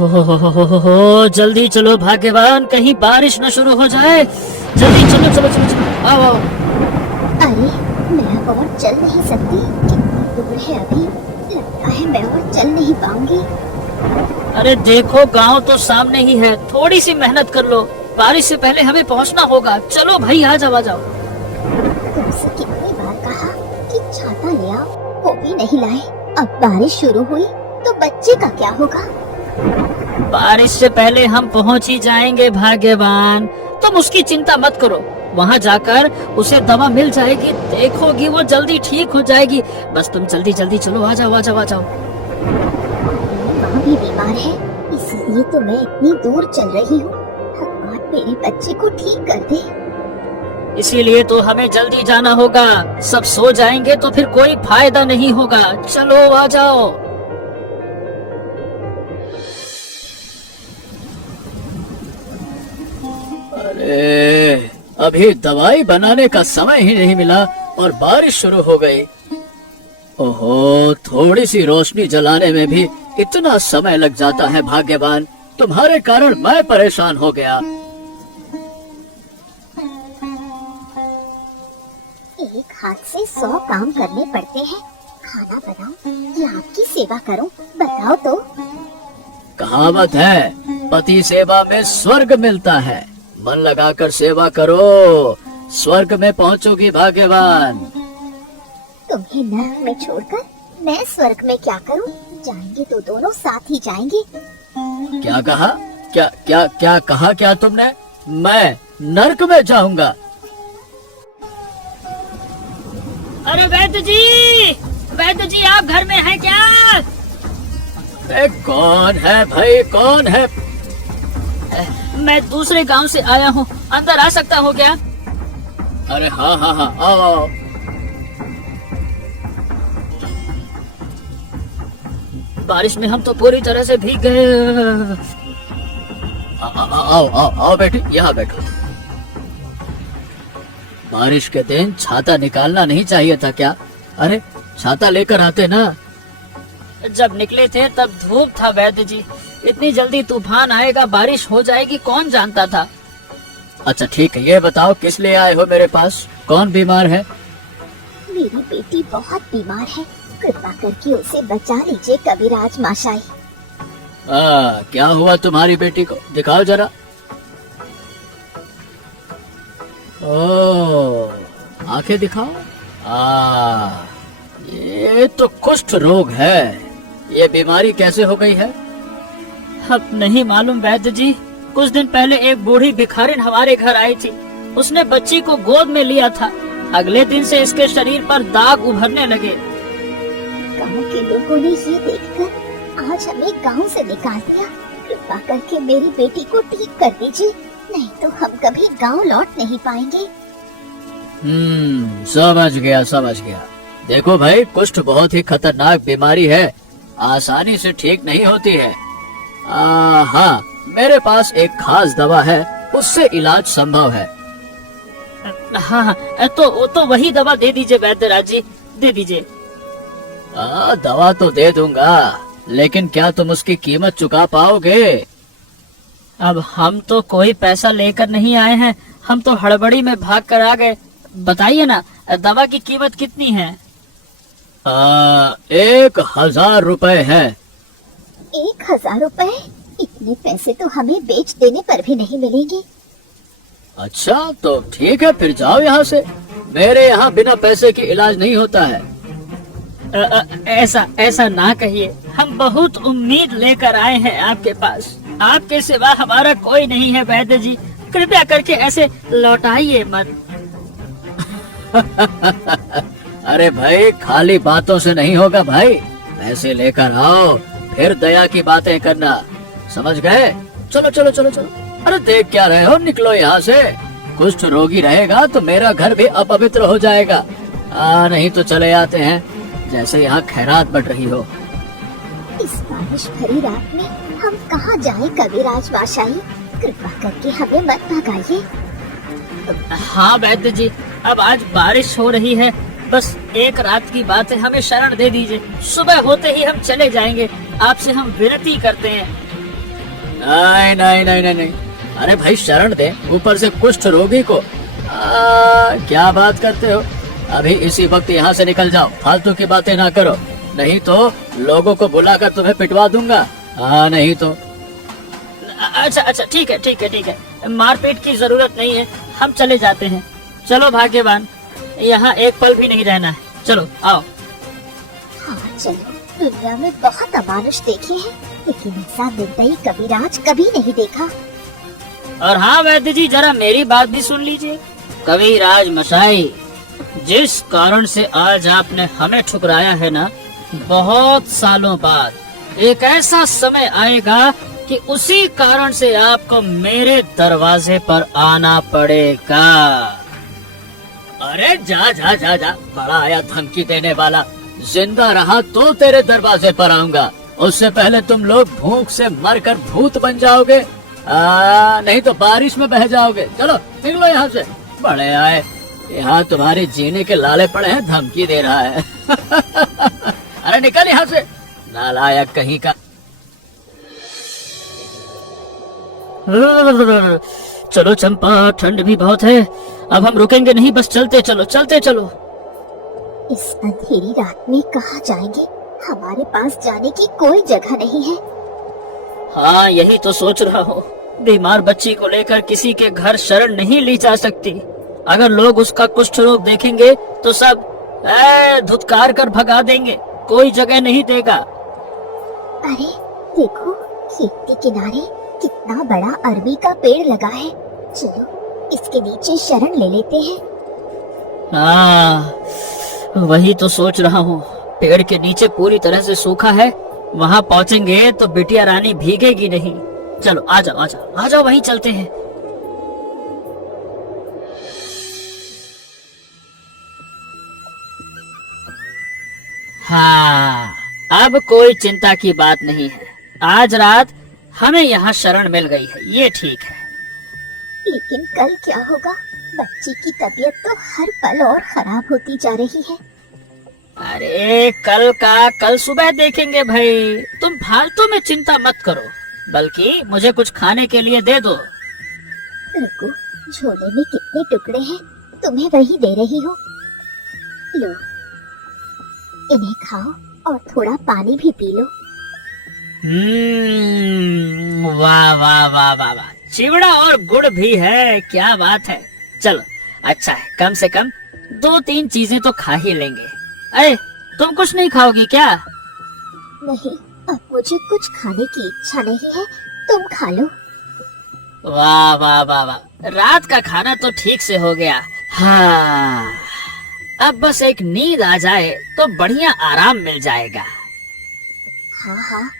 हो, जल्दी चलो भाग्यवान, कहीं बारिश न शुरू हो जाए। जल्दी चलो चलो चलो चलो, आओ आओ। अरे मैं अब और चल नहीं सकती, कितनी दूर है अभी। लगता है मैं और चल नहीं पाऊंगी। अरे देखो, गांव तो सामने ही है, थोड़ी सी मेहनत कर लो, बारिश से पहले हमें पहुंचना होगा। चलो भाई, आ जाओ आ जाओ। तुमसे कितनी बार कहा कि छाता ले आओ, वो भी नहीं लाए। अब बारिश शुरू हुई तो बच्चे का क्या होगा? बारिश से पहले हम पहुंच ही जाएंगे भाग्यवान, तुम उसकी चिंता मत करो। वहाँ जाकर उसे दवा मिल जाएगी, देखोगी वो जल्दी ठीक हो जाएगी। बस तुम जल्दी जल्दी चलो, आ जाओ आ जाओ आ जाओ। माँ भी बीमार है, इसलिए तो मैं इतनी दूर चल रही हूँ। भगवान मेरे बच्चे को ठीक कर दे। इसीलिए तो हमें जल्दी जाना होगा, सब सो जाएंगे तो फिर कोई फायदा नहीं होगा। चलो आ जाओ। अरे अभी दवाई बनाने का समय ही नहीं मिला और बारिश शुरू हो गई। ओहो, थोड़ी सी रोशनी जलाने में भी इतना समय लग जाता है भाग्यवान, तुम्हारे कारण मैं परेशान हो गया। एक हाथ से 100 काम करने पड़ते हैं। खाना बनाऊं या आपकी सेवा करूं, बताओ तो। कहावत है, पति सेवा में स्वर्ग मिलता है। मन लगाकर सेवा करो, स्वर्ग में पहुंचोगी भाग्यवान। तुम्हें नर्क में छोड़कर मैं स्वर्ग में क्या करूं? जाएंगे तो दोनों साथ ही जाएंगे। क्या कहा? क्या क्या क्या कहा क्या तुमने? मैं नर्क में जाऊंगा? अरे वैद्य जी आप घर में हैं क्या? कौन है भाई, कौन है? मैं दूसरे गांव से आया हूँ, अंदर आ सकता हूँ क्या? अरे हाँ हाँ हाँ, आओ आओ। बारिश में हम तो पूरी तरह से भीग गए। आओ आओ आओ बेटी, यहाँ बैठो। बारिश के दिन छाता निकालना नहीं चाहिए था क्या? अरे छाता लेकर आते ना। जब निकले थे तब धूप था वैद्य जी, इतनी जल्दी तूफान आएगा, बारिश हो जाएगी, कौन जानता था। अच्छा ठीक है, ये बताओ किस लिए आए हो मेरे पास? कौन बीमार है? मेरी बेटी बहुत बीमार है, कृपा करके उसे बचा लीजिए कविराज माशाई। क्या हुआ तुम्हारी बेटी को? दिखाओ जरा। ओह, आंखें दिखाओ। ये तो कुष्ठ रोग है। ये बीमारी कैसे हो गई है? अब नहीं मालूम वैद्य जी, कुछ दिन पहले एक बूढ़ी भिखारिन हमारे घर आई थी, उसने बच्ची को गोद में लिया था। अगले दिन से इसके शरीर पर दाग उभरने लगे। गांव के लोगों ने ये देखकर आज हमें गांव से निकाल दिया। कृपा करके मेरी बेटी को ठीक कर दीजिए, नहीं तो हम कभी गांव लौट नहीं पाएंगे। समझ गया समझ गया। देखो भाई, कुष्ठ बहुत ही खतरनाक बीमारी है, आसानी से ठीक नहीं होती है। हाँ, मेरे पास एक खास दवा है, उससे इलाज संभव है। हाँ, तो वही दवा दे दीजिए वैद्यराज जी, दे दीजिए। दवा तो दे दूंगा, लेकिन क्या तुम उसकी कीमत चुका पाओगे? अब हम तो कोई पैसा लेकर नहीं आए हैं, हम तो हड़बड़ी में भाग कर आ गए। बताइए ना, दवा की कीमत कितनी है? 1000 रुपए है। 1000 रुपए? इतने पैसे तो हमें बेच देने पर भी नहीं मिलेंगे। अच्छा तो ठीक है, फिर जाओ यहाँ से। मेरे यहाँ बिना पैसे के इलाज नहीं होता है। ऐसा ना कहिए, हम बहुत उम्मीद लेकर आए हैं आपके पास। आपके सिवा हमारा कोई नहीं है वैद्य जी, कृपया करके ऐसे लौटाइए मत। अरे भाई, खाली बातों से नहीं होगा भाई, पैसे लेकर आओ, फिर दया की बातें करना, समझ गए? चलो चलो चलो चलो। अरे देख क्या रहे हो, निकलो यहाँ से। कुष्ठ रोगी रहेगा तो मेरा घर भी अपवित्र हो जाएगा। नहीं तो चले आते हैं, जैसे यहाँ खैरात बढ़ रही हो। इस बारिश भरी रात में हम कहाँ जाए कविराज बादशाही, कृपा करके हमें मत भगाइए। हाँ वैद्य जी, अब आज बारिश हो रही है, बस एक रात की बात है, हमें शरण दे दीजिए, सुबह होते ही हम चले जाएंगे। आपसे हम विनती करते हैं। नहीं नहीं नहीं नहीं नहीं, अरे भाई शरण दे, ऊपर से कुष्ठ रोगी को। क्या बात करते हो, अभी इसी वक्त यहाँ से निकल जाओ, फालतू की बातें ना करो, नहीं तो लोगों को बुलाकर तुम्हें पिटवा दूंगा। हाँ नहीं तो। अच्छा अच्छा ठीक है ठीक है ठीक है, मारपीट की जरूरत नहीं है, हम चले जाते हैं। चलो भाग्यवान, यहाँ एक पल भी नहीं रहना है, चलो आओ। हाँ चलो, दुनिया में बहुत अमानुष देखे हैं, लेकिन ऐसा निर्दयी कबीराज कभी नहीं देखा। और हाँ वैद्य जी, जरा मेरी बात भी सुन लीजिए। कविराज मशाई, जिस कारण से आज आपने हमें ठुकराया है ना, बहुत सालों बाद एक ऐसा समय आएगा कि उसी कारण से आपको मेरे दरवाजे पर आना पड़ेगा। अरे जा जा जा जा, बड़ा आया धमकी देने वाला, जिंदा रहा तो तेरे दरवाजे पर आऊंगा, उससे पहले तुम लोग भूख से मरकर भूत बन जाओगे, नहीं तो बारिश में बह जाओगे। चलो निकलो यहाँ से। बड़े आए, यहाँ तुम्हारे जीने के लाले पड़े हैं, धमकी दे रहा है। अरे निकल यहाँ से, नालायक कहीं का। चलो चंपा, ठंड भी बहुत है, अब हम रुकेंगे नहीं, बस चलते चलो चलते चलो। इस अंधेरी रात में कहाँ जाएंगे, हमारे पास जाने की कोई जगह नहीं है। हाँ यही तो सोच रहा हूँ, बीमार बच्ची को लेकर किसी के घर शरण नहीं ली जा सकती। अगर लोग उसका कुष्ठ रोग देखेंगे तो सब धुतकार कर भगा देंगे, कोई जगह नहीं देगा। अरे देखो, खेत के किनारे कितना बड़ा अरबी का पेड़ लगा है, चलो इसके नीचे शरण ले लेते हैं। हाँ वही तो सोच रहा हूँ, पेड़ के नीचे पूरी तरह से सूखा है, वहाँ पहुँचेंगे तो बिटिया रानी भीगेगी नहीं। चलो आ जाओ आ जाओ आ जाओ, वहीं चलते हैं। हाँ अब कोई चिंता की बात नहीं है, आज रात हमें यहाँ शरण मिल गई है, ये ठीक है। लेकिन कल क्या होगा, बच्ची की तबीयत तो हर पल और खराब होती जा रही है। अरे कल का कल सुबह देखेंगे भाई, तुम फालतू में चिंता मत करो, बल्कि मुझे कुछ खाने के लिए दे दो। रुको, झोले में कितने टुकड़े हैं, तुम्हें वही दे रही हूँ, लो इन्हें खाओ और थोड़ा पानी भी पी लो। वाह वाह वाह वाह वाह, चिवड़ा और गुड़ भी है, क्या बात है। चलो अच्छा है, कम से कम 2-3 चीजें तो खा ही लेंगे। अरे तुम कुछ नहीं खाओगी क्या? नहीं, अब मुझे कुछ खाने की इच्छा नहीं है, तुम खा लो। वाह वाह वाह वाह, रात का खाना तो ठीक से हो गया। हाँ अब बस एक नींद आ जाए तो बढ़िया आराम मिल जाएगा। हाँ हाँ,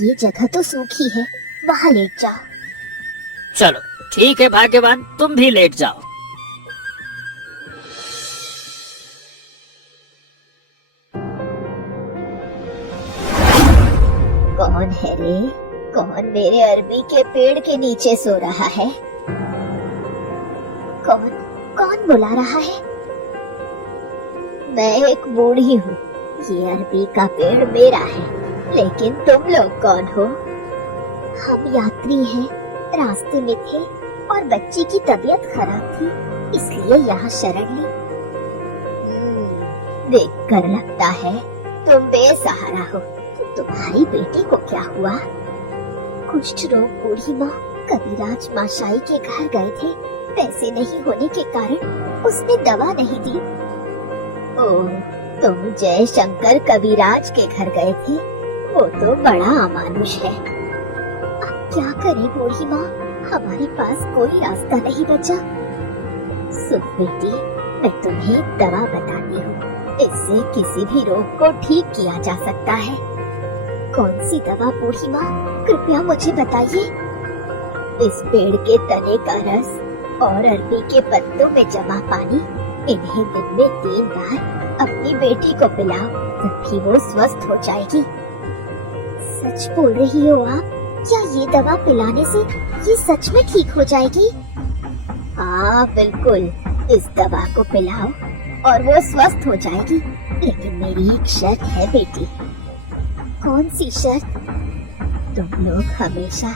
ये जगह तो सूखी है, वहाँ लेट जाओ। चलो ठीक है भाग्यवान, तुम भी लेट जाओ। कौन है रे? कौन मेरे अरबी के पेड़ के नीचे सो रहा है? कौन कौन बुला रहा है? मैं एक बूढ़ी हूँ, ये अरबी का पेड़ मेरा है, लेकिन तुम लोग कौन हो? हम यात्री हैं, रास्ते में थे और बच्ची की तबीयत खराब थी, इसलिए यहाँ शरण ली। देखकर लगता है तुम बेसहारा हो। तुम्हारी बेटी को क्या हुआ? कुष्ठ रोग बूढ़ी माँ कबीराज माशाई के घर गए थे, पैसे नहीं होने के कारण उसने दवा नहीं दी। ओह, तुम जय शंकर कबीराज के घर गए थे, वो तो बड़ा अमानुष है। अब क्या करें बूढ़ी माँ, हमारे पास कोई रास्ता नहीं बचा। सुन बेटी, मैं तुम्हें दवा बताती हूँ, इससे किसी भी रोग को ठीक किया जा सकता है। कौन सी दवा बूढ़ी माँ, कृपया मुझे बताइए। इस पेड़ के तने का रस और अरबी के पत्तों में जमा पानी, इन्हें दिन में 3 बार अपनी बेटी को पिलाओ, तभी वो स्वस्थ हो जाएगी। सच बोल रही हो आप? क्या ये दवा पिलाने से ये सच में ठीक हो जाएगी? हाँ बिल्कुल, इस दवा को पिलाओ और वो स्वस्थ हो जाएगी, लेकिन मेरी एक शर्त है बेटी। कौन सी शर्त? तुम लोग हमेशा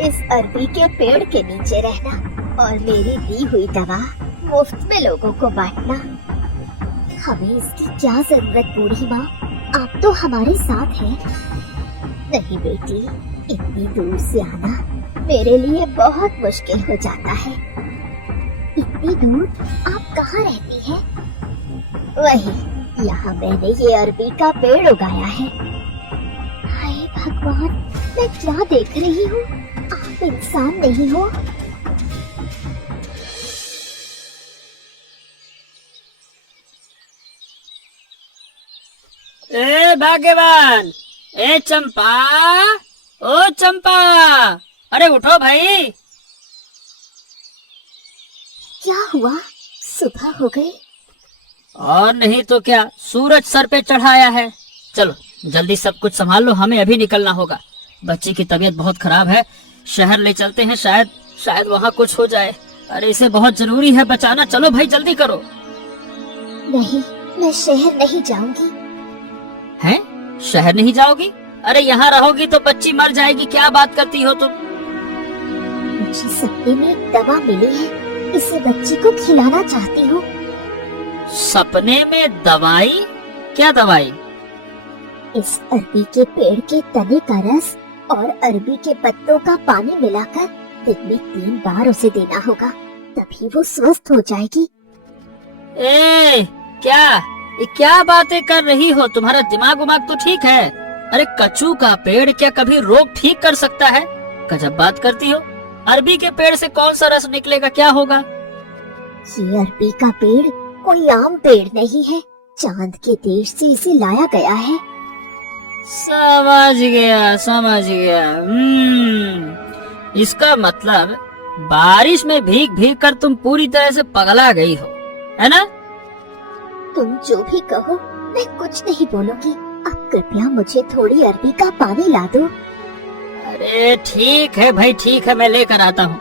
इस अरबी के पेड़ के नीचे रहना और मेरी दी हुई दवा मुफ्त में लोगों को बांटना। हमें इसकी क्या जरूरत बूढ़ी माँ, आप तो हमारे साथ हैं। नहीं बेटी, इतनी दूर से आना मेरे लिए बहुत मुश्किल हो जाता है। इतनी दूर आप कहाँ रहती हैं? वही, यहाँ मैंने ये अरबी का पेड़ उगाया है। हाय भगवान, मैं क्या देख रही हूँ? आप इंसान नहीं हो। ए भाग्यवान, ए चंपा, ओ चंपा, अरे उठो भाई। क्या हुआ? सुबह हो गई? और नहीं तो क्या, सूरज सर पे चढ़ाया है। चलो जल्दी सब कुछ संभाल लो, हमें अभी निकलना होगा। बच्ची की तबीयत बहुत खराब है, शहर ले चलते हैं, शायद वहाँ कुछ हो जाए। अरे इसे बहुत जरूरी है बचाना, चलो भाई जल्दी करो। नहीं, मैं शहर नहीं जाऊंगी। हैं? शहर नहीं जाओगी? अरे यहाँ रहोगी तो बच्ची मर जाएगी, क्या बात करती हो तुम? मुझे सपने में एक दवा मिली है, इसे बच्ची को खिलाना चाहती हूँ। सपने में दवाई? क्या दवाई? इस अरबी के पेड़ के तने का रस और अरबी के पत्तों का पानी मिलाकर दिन में 3 बार उसे देना होगा, तभी वो स्वस्थ हो जाएगी। ए, क्या बातें कर रही हो? तुम्हारा दिमाग उमाग तो ठीक है? अरे कचू का पेड़ क्या कभी रोग ठीक कर सकता है? गजब बात करती हो। अरबी के पेड़ से कौन सा रस निकलेगा, क्या होगा? ये अरबी का पेड़ कोई आम पेड़ नहीं है, चांद के देश से इसे लाया गया है। समझ गया। इसका मतलब बारिश में भीग भीग कर तुम पूरी तरह से पगला गई हो, है ना? तुम जो भी कहो, मैं कुछ नहीं बोलूंगी। अब कृपया मुझे थोड़ी अरबी का पानी ला दो। अरे ठीक है भाई, ठीक है, मैं लेकर आता हूँ।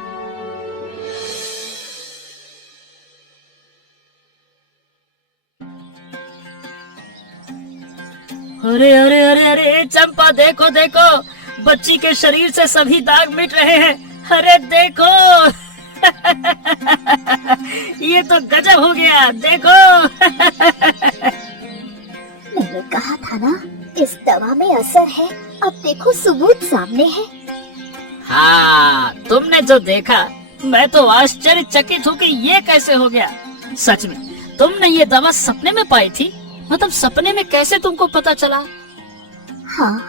अरे चंपा, देखो बच्ची के शरीर से सभी दाग मिट रहे हैं। अरे देखो ये तो गजब हो गया, देखो। मैंने कहा था ना, इस दवा में असर है। अब देखो, सबूत सामने है। हाँ, तुमने जो देखा, मैं तो आश्चर्यचकित हूँ कि ये कैसे हो गया। सच में तुमने ये दवा सपने में पाई थी? मतलब सपने में कैसे तुमको पता चला? हाँ,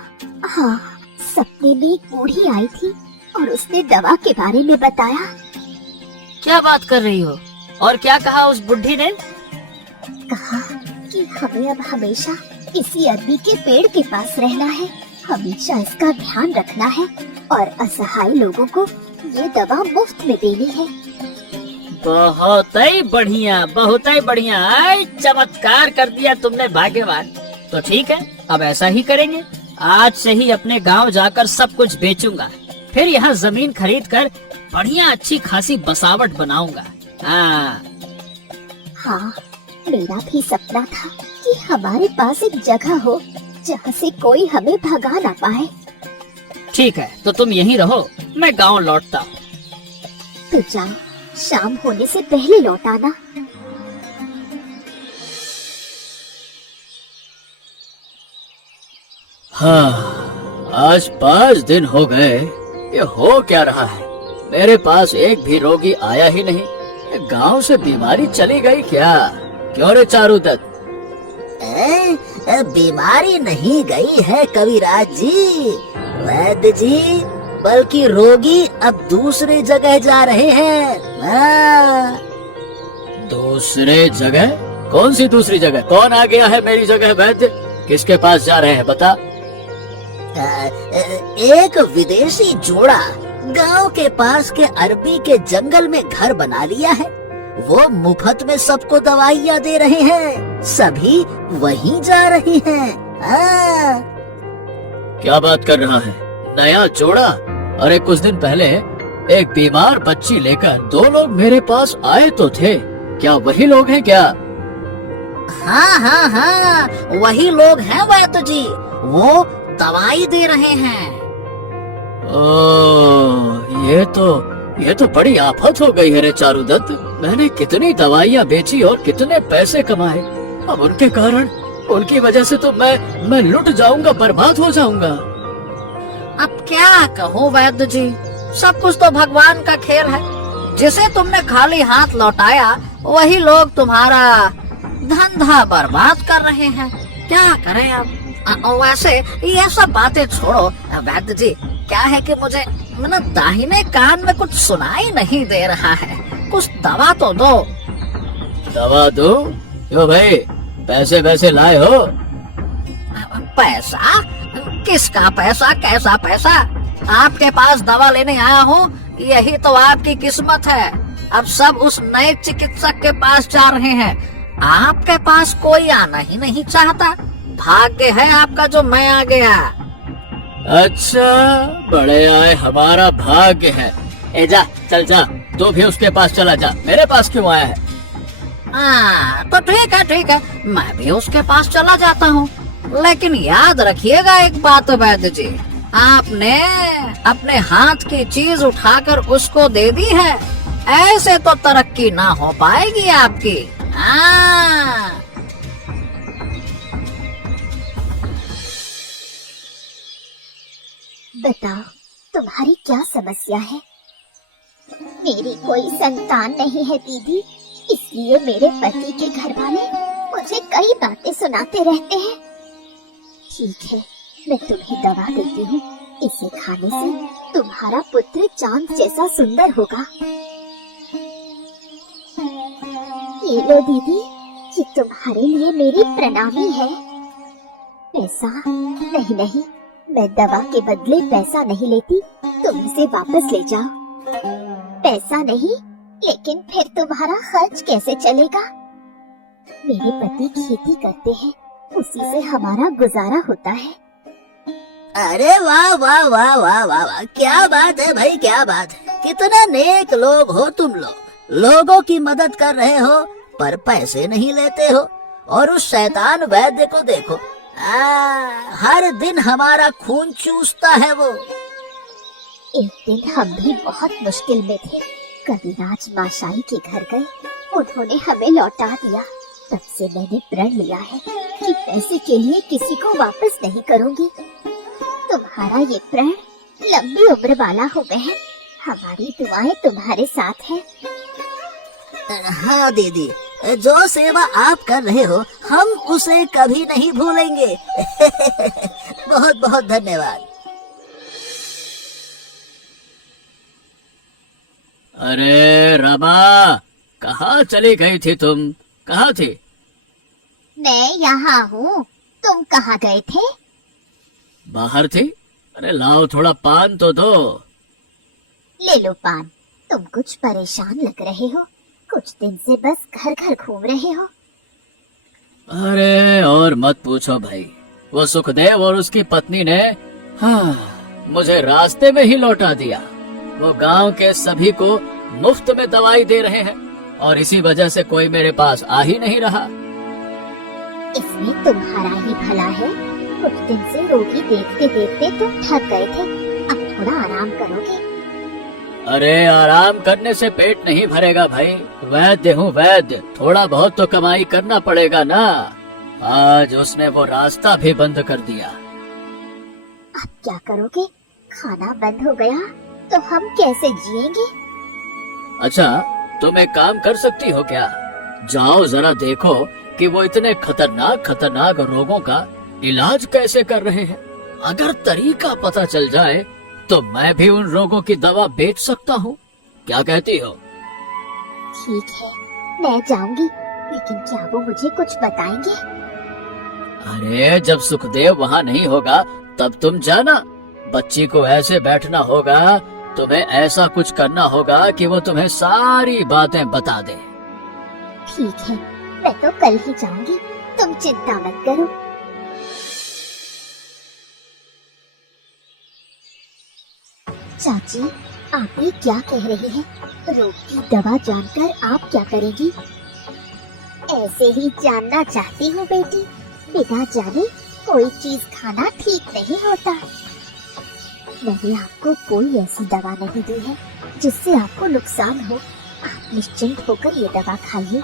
सपने में एक बूढ़ी आई थी और उसने दवा के बारे में बताया। क्या बात कर रही हो? और क्या कहा उस बुढ़ी ने? कहा कि हमें अब हमेशा इसी अरबी के पेड़ के पास रहना है, हमेशा इसका ध्यान रखना है और असहाय लोगों को ये दवा मुफ्त में देनी है। बहुत ही बढ़िया। आई, चमत्कार कर दिया तुमने भाग्यवान। तो ठीक है, अब ऐसा ही करेंगे। आज से ही अपने गांव जाकर सब कुछ बेचूंगा, फिर यहाँ जमीन खरीद कर बढ़िया अच्छी खासी बसावट बनाऊंगा। हाँ, मेरा भी सपना था कि हमारे पास एक जगह हो जहाँ से कोई हमें भगा ना पाए। ठीक है, तो तुम यहीं रहो, मैं गांव लौटता हूँ। तो जाओ, शाम होने से पहले लौट आना। हाँ, आज 5 दिन हो गए। ये हो क्या रहा है? मेरे पास एक भी रोगी आया ही नहीं। गांव से बीमारी चली गई क्या? क्यों रे चारूदत्त? बीमारी नहीं गई है कविराज जी, वैद्य जी, बल्कि रोगी अब दूसरी जगह जा रहे हैं। दूसरे जगह? कौन सी दूसरी जगह? कौन आ गया है मेरी जगह वैद्य? किसके पास जा रहे हैं, बता। एक विदेशी जोड़ा गांव के पास के अरबी के जंगल में घर बना लिया है। वो मुफ्त में सबको दवाइयाँ दे रहे हैं, सभी वहीं जा रहे हैं। क्या बात कर रहा है? नया जोड़ा? अरे कुछ दिन पहले एक बीमार बच्ची लेकर 2 लोग मेरे पास आए तो थे। क्या वही लोग हैं क्या? हाँ, वही लोग हैं वैद्य जी, वो दवाई दे रहे हैं। ओ, ये तो बड़ी आफत हो गई है रे चारुदत्त। मैंने कितनी दवाइयाँ बेची और कितने पैसे कमाए, अब उनके कारण, उनकी वजह से तो मैं लुट जाऊंगा, बर्बाद हो जाऊंगा। अब क्या कहूँ वैद्य जी, सब कुछ तो भगवान का खेल है। जिसे तुमने खाली हाथ लौटाया वही लोग तुम्हारा धंधा बर्बाद कर रहे हैं। क्या करें अब? वैसे ये सब बातें छोड़ो वैद्य जी, क्या है कि मुझे दाहिने कान में कुछ सुनाई नहीं दे रहा है, कुछ दवा तो दो। दवा दो? क्यों भाई, पैसे वैसे लाए हो? पैसा? किसका पैसा, कैसा पैसा? आपके पास दवा लेने आया हूँ, यही तो आपकी किस्मत है। अब सब उस नए चिकित्सक के पास जा रहे हैं, आपके पास कोई आना ही नहीं चाहता। भाग्य है आपका जो मैं आ गया। अच्छा, बड़े आए हमारा भाग्य है। ए जा, चल जा, तू भी उसके पास चला जा, मेरे पास क्यों आया है? तो ठीक है, मैं भी उसके पास चला जाता हूँ। लेकिन याद रखिएगा एक बात वैद्य जी, आपने अपने हाथ की चीज उठाकर उसको दे दी है, ऐसे तो तरक्की ना हो पाएगी आपकी। हाँ। बताओ, तुम्हारी क्या समस्या है? मेरी कोई संतान नहीं है दीदी, इसलिए मेरे पति के घर वाले मुझे कई बातें सुनाते रहते हैं। ठीक है, मैं तुम्हें दवा देती हूँ, इसे खाने से तुम्हारा पुत्र चांद जैसा सुंदर होगा। ये लो दीदी, ये तुम्हारे लिए मेरी प्रणामी है। पैसा नहीं, मैं दवा के बदले पैसा नहीं लेती, तुम इसे वापस ले जाओ। पैसा नहीं, लेकिन फिर तुम्हारा खर्च कैसे चलेगा? मेरे पति खेती करते हैं, उसी से हमारा गुजारा होता है। अरे वाह वाह वाह वाह वाह वाह, क्या बात है भाई, क्या बात है। कितने नेक लोग हो तुम लोग, लोगों की मदद कर रहे हो पर पैसे नहीं लेते हो। और उस शैतान वैद्य को देखो, हर दिन हमारा खून चूसता है वो। एक दिन हम भी बहुत मुश्किल में थे, कविराज माशाई के घर गए, उन्होंने हमें लौटा दिया। तब से मैंने प्रण लिया है कि पैसे के लिए किसी को वापस नहीं करूंगी। तुम्हारा ये प्रण लंबी उम्र वाला हो बहन, हमारी दुआएं तुम्हारे साथ है। हाँ दीदी, जो सेवा आप कर रहे हो हम उसे कभी नहीं भूलेंगे। बहुत बहुत धन्यवाद। अरे रमा, कहाँ चली गई थी तुम? कहाँ थी? मैं यहाँ हूँ, तुम कहाँ गए थे? बाहर थी। अरे लाओ, थोड़ा पान तो दो। ले लो पान। तुम कुछ परेशान लग रहे हो, कुछ दिन से बस घर घर घूम रहे हो। अरे और मत पूछो भाई, वो सुखदेव और उसकी पत्नी ने मुझे रास्ते में ही लौटा दिया। वो गांव के सभी को मुफ्त में दवाई दे रहे हैं और इसी वजह से कोई मेरे पास आ ही नहीं रहा। इसमें तुम्हारा ही भला है, कुछ दिन से रोगी देखते देखते तुम थक गए थे, अब थोड़ा आराम करोगे। अरे आराम करने से पेट नहीं भरेगा भाई, वैद्य हूँ वैद्य, थोड़ा बहुत तो कमाई करना पड़ेगा ना। आज उसने वो रास्ता भी बंद कर दिया। अब क्या करोगे? खाना बंद हो गया तो हम कैसे जिएंगे? अच्छा, तुम एक काम कर सकती हो क्या? जाओ जरा देखो कि वो इतने खतरनाक रोगों का इलाज कैसे कर रहे हैं। अगर तरीका पता चल जाए तो मैं भी उन रोगों की दवा बेच सकता हूँ। क्या कहती हो? ठीक है, मैं जाऊंगी, लेकिन क्या वो मुझे कुछ बताएंगे? अरे जब सुखदेव वहाँ नहीं होगा तब तुम जाना। बच्ची को ऐसे बैठना होगा, तुम्हें ऐसा कुछ करना होगा कि वो तुम्हें सारी बातें बता दे। ठीक है, मैं तो कल ही जाऊंगी, तुम चिंता मत करो। चाची, आप ये क्या कह रही हैं? रोग की दवा जानकर आप क्या करेगी? ऐसे ही जानना चाहती हूँ बेटी, बिना जाने कोई चीज खाना ठीक नहीं होता। मैंने आपको कोई ऐसी दवा नहीं दी है जिससे आपको नुकसान हो। आप निश्चिंत होकर ये दवा खाइए।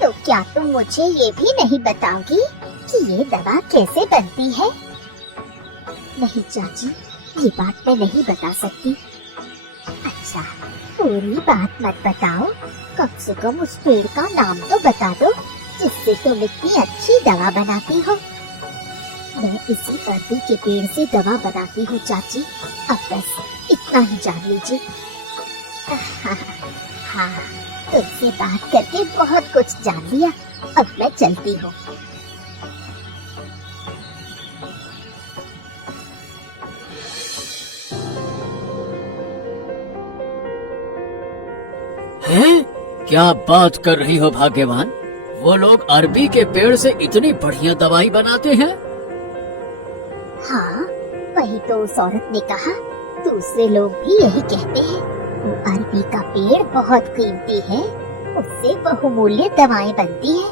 तो क्या तुम मुझे ये भी नहीं बताओगी कि ये दवा कैसे बनती है? नहीं चाची, ये बात मैं नहीं बता सकती। अच्छा, पूरी बात मत बताओ, कम से कम उस पेड़ का नाम तो बता दो जिससे तुम इतनी अच्छी दवा बनाती हो। मैं इसी अरबी के पेड़ से दवा बनाती हूँ चाची, अब बस इतना ही जान लीजिए। हाँ, तुमसे बात करके बहुत कुछ जान लिया, अब मैं चलती हूँ। हैं? क्या बात कर रही हो भाग्यवान? वो लोग अरबी के पेड़ से इतनी बढ़िया दवाई बनाते हैं? हाँ, वही तो उस औरत ने कहा। दूसरे लोग भी यही कहते हैं। वो अरबी का पेड़ बहुत कीमती है, उससे बहुमूल्य दवाएं बनती हैं।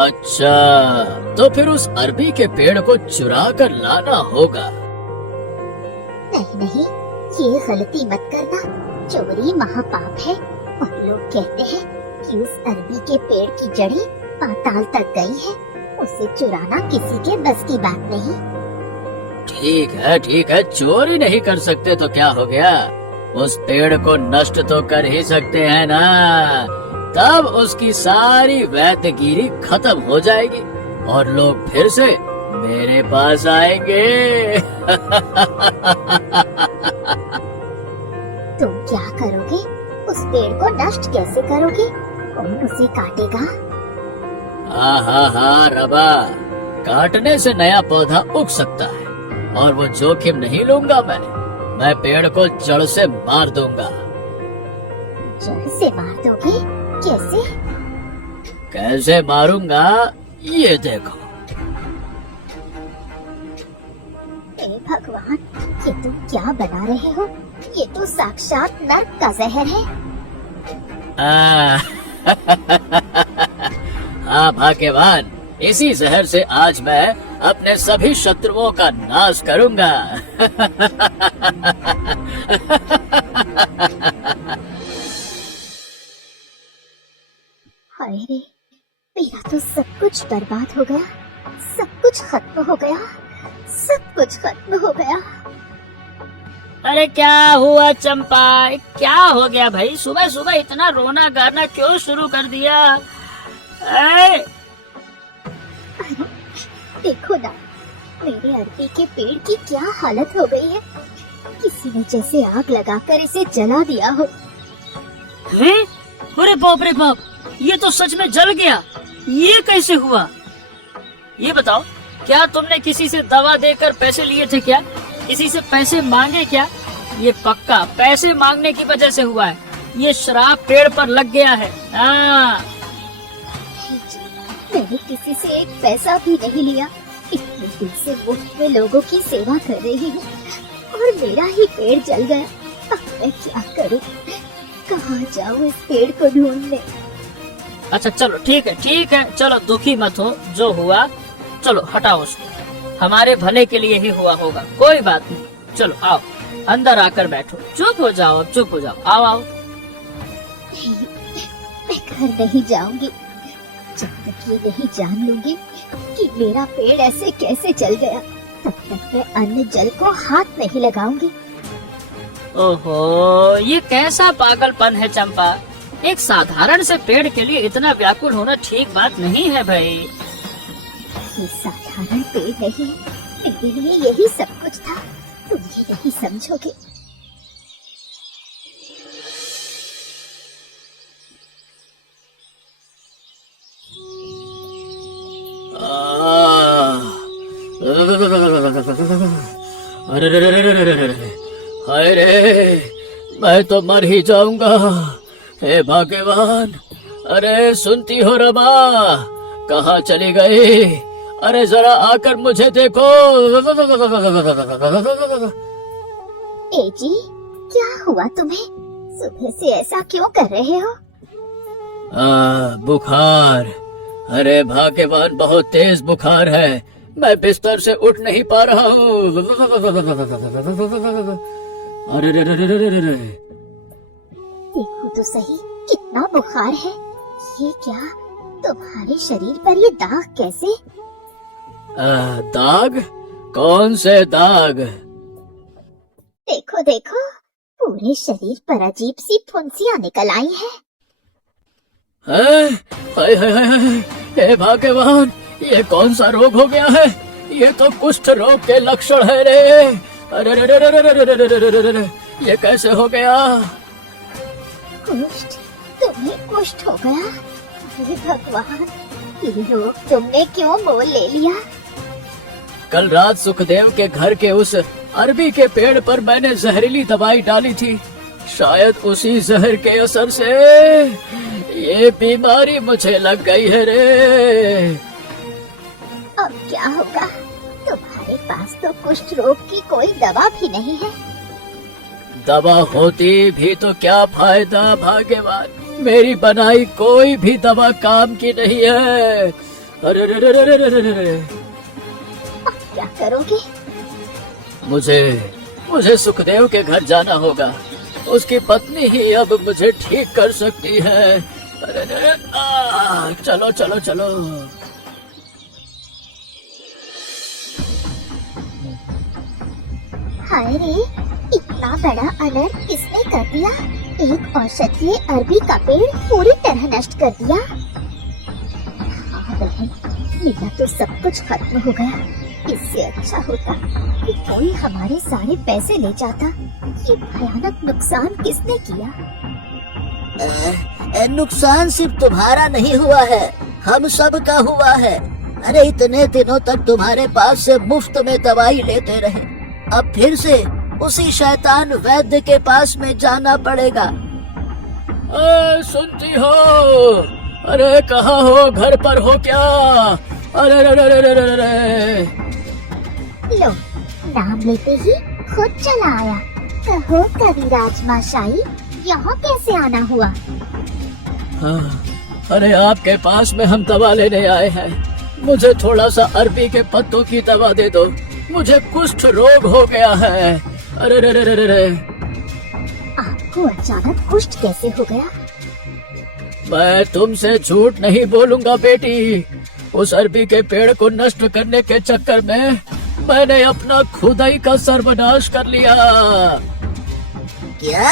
अच्छा, तो फिर उस अरबी के पेड़ को चुरा कर लाना होगा। नहीं नहीं, ये गलती मत करना, चोरी महापाप है। और लोग कहते हैं कि उस अरबी के पेड़ की जड़ें पाताल तक गई है, उसे चुराना किसी के बस की बात नहीं। ठीक है, चोरी नहीं कर सकते तो क्या हो गया? उस पेड़ को नष्ट तो कर ही सकते हैं ना, तब उसकी सारी वैद्यगिरी खत्म हो जाएगी और लोग फिर से मेरे पास आएंगे। तुम क्या करोगे? उस पेड़ को नष्ट कैसे करोगे? कौन उसे काटेगा? हाँ रबा, काटने से नया पौधा उग सकता है और वो जोखिम नहीं लूंगा मैं पेड़ को जड़ से मार दूंगा। जड़ से मार दोगे? कैसे? कैसे मारूंगा ये देखो। हे भगवान, ये तुम क्या बना रहे हो? ये तो साक्षात नर्क का जहर है। हाँ भाग्यवान, इसी जहर से आज मैं अपने सभी शत्रुओं का नाश करूंगा। हाय रे, मेरा तो सब कुछ बर्बाद हो गया, सब कुछ खत्म हो गया, सब कुछ खत्म हो गया। अरे क्या हुआ चंपा, क्या हो गया भाई? सुबह सुबह इतना रोना गाना क्यों शुरू कर दिया? देखो ना, मेरे अरबी के पेड़ की क्या हालत हो गई है। किसी ने जैसे आग लगाकर इसे जला दिया हो। हैं? अरे बाप रे बाप, ये तो सच में जल गया। ये कैसे हुआ? ये बताओ, क्या तुमने किसी से दवा देकर पैसे लिए थे क्या? किसी से पैसे मांगे क्या? ये पक्का पैसे मांगने की वजह से हुआ है। ये श्राप पेड़ पर लग गया है। मैंने किसी से एक पैसा भी नहीं लिया। इतने दिन से मुफ्त में लोगों की सेवा कर रही हूँ और मेरा ही पेड़ जल गया। अब मैं क्या करूँ? कहाँ जाऊँ इस पेड़ को ढूंढने? अच्छा चलो ठीक है, चलो दुखी मत हो। जो हुआ चलो हटाओ उसको, हमारे भले के लिए ही हुआ होगा, कोई बात नहीं। चलो आओ, अंदर आकर बैठो। चुप हो जाओ, अब चुप हो जाओ। आओ। नहीं, मैं घर नहीं जाऊंगी जब तक ये नहीं जान लूंगी कि मेरा पेड़ ऐसे कैसे जल गया। तब तक मैं अन्न जल को हाथ नहीं लगाऊंगी। ओहो, ये कैसा पागलपन है चंपा। एक साधारण से पेड़ के लिए इतना व्याकुल होना ठीक बात नहीं है भाई। ये साधारण पेड़ नहीं, मेरे लिए यही सब कुछ था। तुम ये नहीं समझोगे। हाय रे, मैं तो मर ही जाऊंगा। हे भाग्यवान, अरे सुनती हो रमा, कहाँ चली गई? अरे जरा आकर मुझे देखो। ए जी, क्या हुआ तुम्हें? सुबह से ऐसा क्यों कर रहे हो? बुखार। अरे भाग्यवान, बहुत तेज बुखार है। मैं बिस्तर से उठ नहीं पा रहा हूँ। अरे रे रे रे रे रे रे। देखो तो सही कितना बुखार है। ये क्या, तुम्हारे शरीर पर ये दाग कैसे? दाग? कौन से दाग? देखो देखो, पूरे शरीर पर अजीब सी फुंसियां निकल आई हैं। हाय हाय हाय हाय, हे भगवान, ये कौन सा रोग हो गया है? ये तो कुष्ठ रोग के लक्षण है रे। अरे रे रे रे रे रे रे रे रे रे रे, ये कैसे हो गया? कुष्ठ? तुम्हें कुष्ठ हो गया? अरे भगवान, ये रोग तुमने क्यों मोल ले लिया? कल रात सुखदेव के घर के उस अरबी के पेड़ पर मैंने जहरीली दवाई डाली थी। शायद उसी जहर के असर से ये बीमारी मुझे लग गई है रे। अब क्या होगा? तुम्हारे पास तो कुष्ठ रोग की कोई दवा भी नहीं है। दवा होती भी तो क्या फायदा भाग्यवान, मेरी बनाई कोई भी दवा काम की नहीं है। अरे रे रे रे रे रे रे रे। अब क्या करोगे? मुझे सुखदेव के घर जाना होगा। उसकी पत्नी ही अब मुझे ठीक कर सकती है। अरे रे, चलो चलो चलो। हाय रे, इतना बड़ा अनर्थ किसने कर दिया? एक औषधीय अरबी का पेड़ पूरी तरह नष्ट कर दिया। हाँ बहन, मेरा तो सब कुछ खत्म हो गया। इससे अच्छा होता कि कोई हमारे सारे पैसे ले जाता। ये भयानक नुकसान किसने किया? नुकसान सिर्फ तुम्हारा नहीं हुआ है, हम सब का हुआ है। अरे इतने दिनों तक तुम्हारे पास से मुफ्त में दवाई लेते रहे, अब फिर से उसी शैतान वैद्य के पास में जाना पड़ेगा। सुनती हो? अरे कहाँ हो? घर पर हो क्या? अरे रे रे रे रे रे रे। लो, नाम लेते ही खुद चला आया। कहो कविराज माशाई, यहाँ कैसे आना हुआ? हाँ, अरे आपके पास में हम दवा लेने आए हैं। मुझे थोड़ा सा अरबी के पत्तों की दवा दे दो, मुझे कुष्ठ रोग हो गया है। अरे रे रे रे रे रे। आपको अचानक कुष्ठ कैसे हो गया? मैं तुमसे झूठ नहीं बोलूंगा बेटी। उस अरबी के पेड़ को नष्ट करने के चक्कर में मैंने अपना खुदाई का सर्वनाश कर लिया। क्या?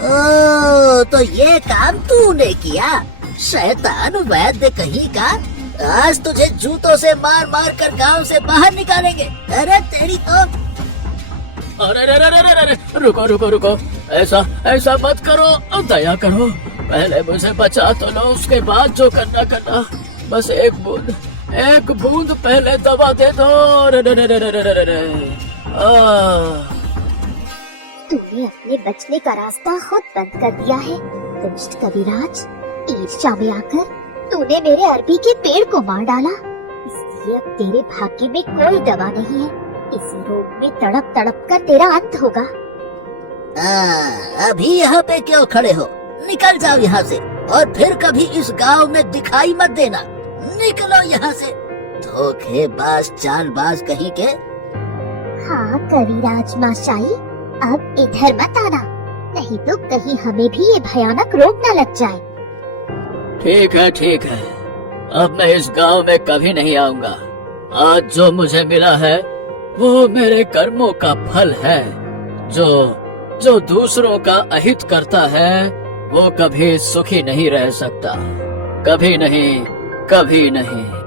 ओ, तो ये काम तूने किया? शैतान वैद्य कहीं का, आज तुझे जूतों से मार मार कर गांव से बाहर निकालेंगे। अरे तेरी तो। अरे रे रे रे रे, रुको रुको रुको, ऐसा मत करो, दया करो। पहले मुझे बचा तो लो, उसके बाद जो करना करना। बस एक बूंद पहले दवा दे दो। रे रे रे रे रे रे रे। तूने अपने बचने का रास्ता खुद बंद कर दिया है। दुष्ट कविराज, ईर्ष्या में आकर तूने मेरे अरबी के पेड़ को मार डाला। इसलिए अब तेरे भाग्य में कोई दवा नहीं है। इसी रोग में तड़प तड़प कर तेरा अंत होगा। अभी यहाँ पे क्यों खड़े हो? निकल जाओ यहाँ से, और फिर कभी इस गांव में दिखाई मत देना। निकलो यहाँ से, धोखेबाज चालबाज कहीं के। हाँ कविराज माशाई, अब इधर मत आना, नहीं तो कहीं हमें भी ये भयानक रोग न लग जाए। ठीक है ठीक है, अब मैं इस गांव में कभी नहीं आऊंगा। आज जो मुझे मिला है वो मेरे कर्मों का फल है। जो दूसरों का अहित करता है वो कभी सुखी नहीं रह सकता। कभी नहीं, कभी नहीं।